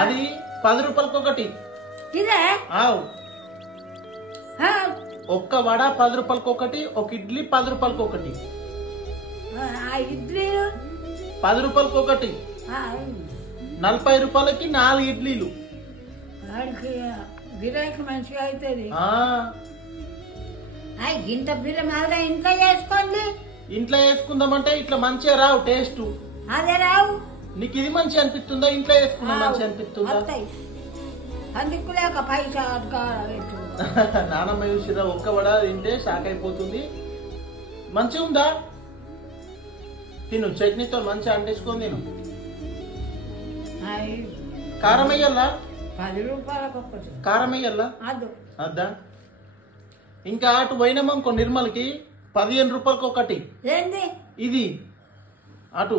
అది 10 రూపాయలకి ఒకటి. ఆవు ఒక్క వడ 10 రూపాయలకి ఒకటి, ఒక ఇడ్లీ 10 రూపాయలకి ఒకటి. ఇడ్లీ 10 రూపాయలకి ఒకటి, 40 రూపాయలకి 4 ఇడ్లీలు. గిరాకీ మంచిగా అవుతుంది. ఇంత బిర్ర మాదిరి ఇంట్లో చేసుకోండి. ఇంట్లో వేసుకుందామంటే ఇట్లా మంచిగా రావు టేస్ట్. అదే రావు. నీకు ఇది మంచి అనిపిస్తుందా? ఇంట్లో వేసుకున్నా మంచి అనిపిస్తుందా? అందుకు లేక పైసా నానమ్మ చూసిరా ఒక్క వడ తింటే షాక్ అయిపోతుంది. మంచిగా ఉందా? తిను, చట్నీతో మంచిగా అంటించుకొని తిను. కారం వేయాలా? 10 రూపాయలకు ఒక్కటి కారం వేయాలా? అద్దా. ఇంకా అటు పోయినామనుకో నిర్మల్కి 15 రూపాయలకి ఒకటి. ఏంది ఇది? అటు